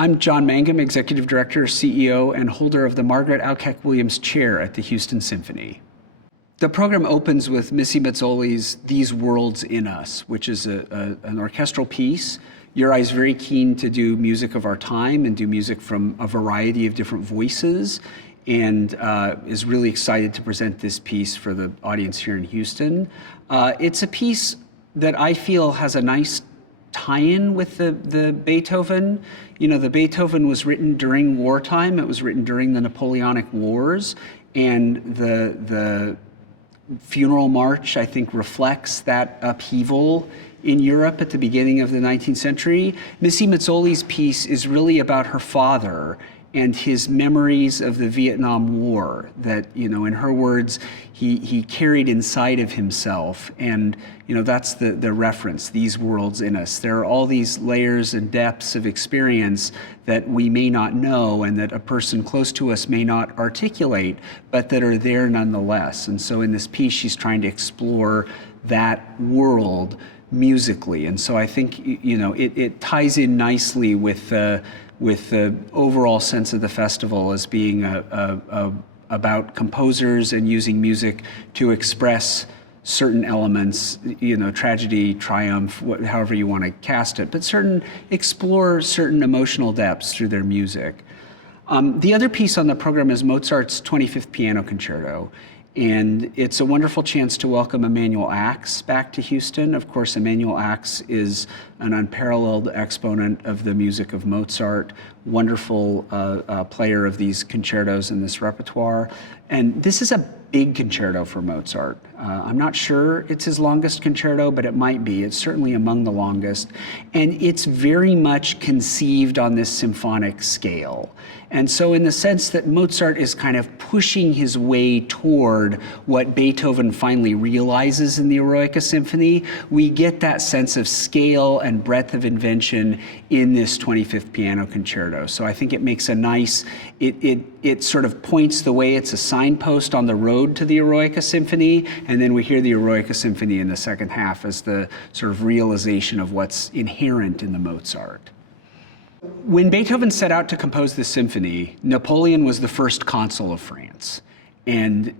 I'm John Mangum, Executive Director, CEO, and holder of the Margaret Alkek Williams Chair at the Houston Symphony. The program opens with Missy Mazzoli's These Worlds in Us, which is an orchestral piece. Uri is very keen to do music of our time and do music from a variety of different voices, and is really excited to present this piece for the audience here in Houston. It's a piece that I feel has a nice tie-in with the Beethoven. You know, the Beethoven was written during wartime. It was written during the Napoleonic Wars, and the Funeral March, I think, reflects that upheaval in Europe at the beginning of the 19th century. Missy Mazzoli's piece is really about her father and his memories of the Vietnam War that, you know, in her words, he carried inside of himself. And, you know, that's the reference, these worlds in us. There are all these layers and depths of experience that we may not know and that a person close to us may not articulate, but that are there nonetheless. And so in this piece, she's trying to explore that world musically. And so I think, you know, it ties in nicely with the overall sense of the festival as being about composers and using music to express certain elements, you know, tragedy, triumph, however you want to cast it, but explore certain emotional depths through their music. The other piece on the program is Mozart's 25th Piano Concerto. And it's a wonderful chance to welcome Emanuel Ax back to Houston. Of course, Emanuel Ax is an unparalleled exponent of the music of Mozart, wonderful player of these concertos in this repertoire. And this is a big concerto for Mozart. I'm not sure it's his longest concerto, but it might be. It's certainly among the longest. And it's very much conceived on this symphonic scale. And so in the sense that Mozart is kind of pushing his way toward what Beethoven finally realizes in the Eroica Symphony, we get that sense of scale and breadth of invention in this 25th Piano Concerto. So I think it makes a nice, it sort of points the way. It's a signpost on the road to the Eroica Symphony, and then we hear the Eroica Symphony in the second half as the sort of realization of what's inherent in the Mozart. When Beethoven set out to compose this symphony, Napoleon was the first consul of France. And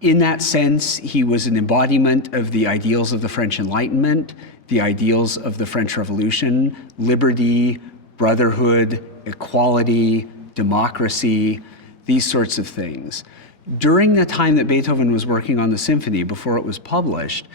in that sense, he was an embodiment of the ideals of the French Enlightenment, the ideals of the French Revolution, liberty, brotherhood, equality, democracy, these sorts of things. During the time that Beethoven was working on the symphony, before it was published,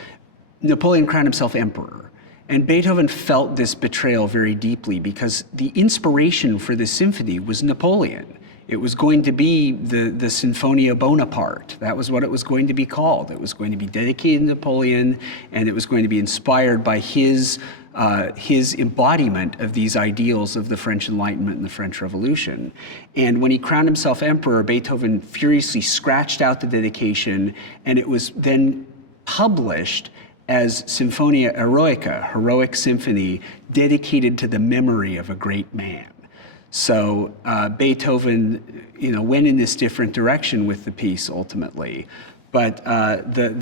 Napoleon crowned himself emperor. And Beethoven felt this betrayal very deeply because the inspiration for this symphony was Napoleon. It was going to be the Sinfonia Bonaparte. That was what it was going to be called. It was going to be dedicated to Napoleon, and it was going to be inspired by his embodiment of these ideals of the French Enlightenment and the French Revolution. And when he crowned himself emperor, Beethoven furiously scratched out the dedication, and it was then published as Symphonia Eroica, Heroic Symphony, dedicated to the memory of a great man. So Beethoven, you know, went in this different direction with the piece ultimately. But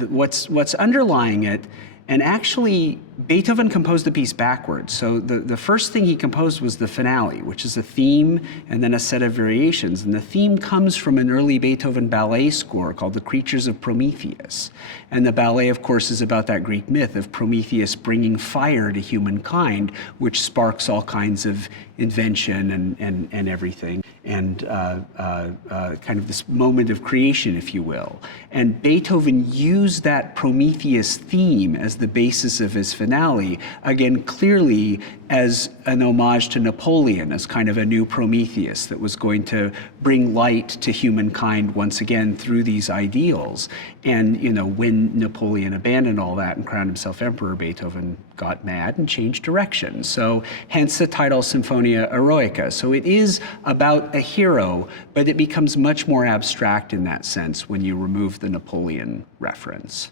what's underlying it, and actually Beethoven composed the piece backwards. So the first thing he composed was the finale, which is a theme and then a set of variations. And the theme comes from an early Beethoven ballet score called The Creatures of Prometheus. And the ballet, of course, is about that Greek myth of Prometheus bringing fire to humankind, which sparks all kinds of invention and everything. And kind of this moment of creation, if you will. And Beethoven used that Prometheus theme as the basis of his finale, again, clearly as an homage to Napoleon, as kind of a new Prometheus that was going to bring light to humankind once again through these ideals. And, you know, when Napoleon abandoned all that and crowned himself emperor, Beethoven got mad and changed direction. So hence the title Symphonia Eroica. So it is about a hero, but it becomes much more abstract in that sense when you remove the Napoleon reference.